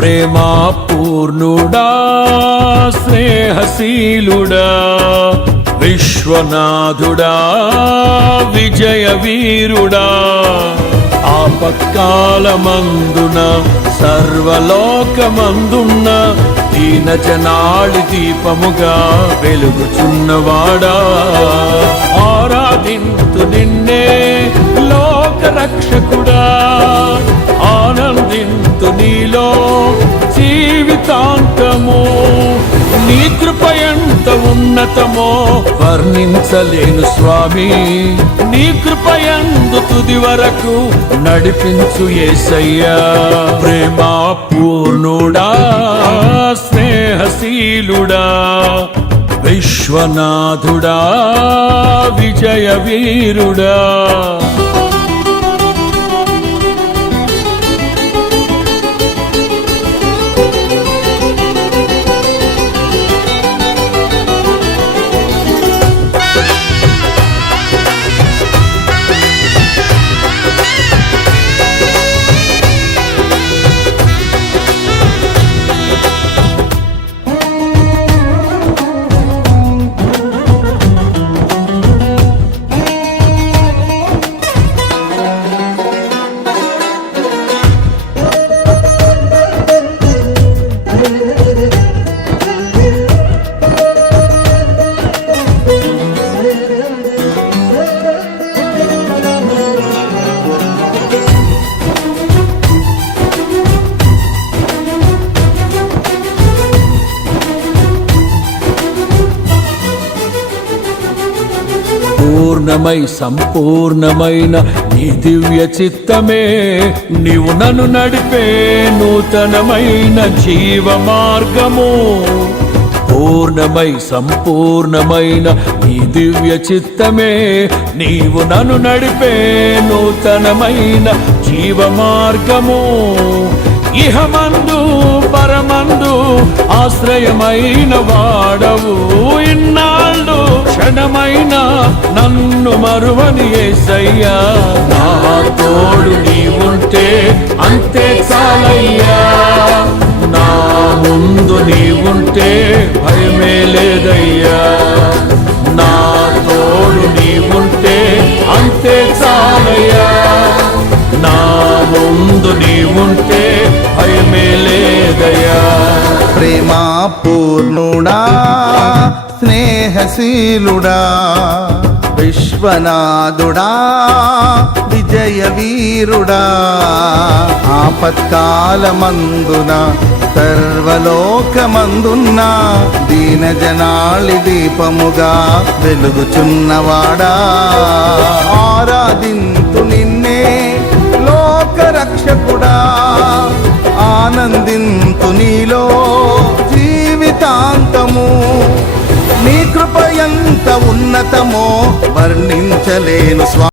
ప్రేమా పూర్ణుడా స్నేహశీలుడా విశ్వనాథుడా విజయ వీరుడా ఆపత్కాలమందున సర్వలోకమందున్న దీన జనాళి దీపముగా వెలుగుచున్నవాడా ఆరాధింతు నిన్నే లోక రక్షకుడా ఆనందింతు నీలో జీవితాంతము నీ కృప ఎంత ఉన్నతమో వర్ణించలేను స్వామి నీ కృప యందు తుది వరకు నడిపించు యేసయ్యా ప్రేమా పూర్ణుడా స్నేహశీలుడా విశ్వనాథుడా విజయ వీరుడా పూర్ణమై సంపూర్ణమైన నీ దివ్య చిత్తమే నీవు నన్ను నడిపే నూతనమైన జీవ మార్గము పూర్ణమై సంపూర్ణమైన నీ దివ్య చిత్తమే నీవు నన్ను నడిపే నూతనమైన జీవ మార్గము ఇహమందు పరమందు ఆశ్రయమైన వాడవు ఇన్నాళ్ళు క్షణమైన నన్ను మరువని యేసయ్యా నా తోడు నీవుంటే అంతే చాలయ్యా నా ముందు నీవుంటే భయమే లేదయ్యా నా తోడు నీవుంటే అంతే చాలయ్యా నా ముందు నీవుంటే భయమే లేదయ్యా ప్రేమా పూర్ణుడా స్నేహశీలుడా విశ్వనాథుడా విజయ వీరుడా ఆపత్కాలమందున సర్వలోకమందున్న దీన జనాళి దీపముగా వెలుగుచున్నవాడా ఆరాధింతు నిన్నే లోక రక్షకుడా ఆనందింతు నీలో జీవితాంతము నీ కృప ఎంత ఉన్నతమో వర్ణించలేను స్వామి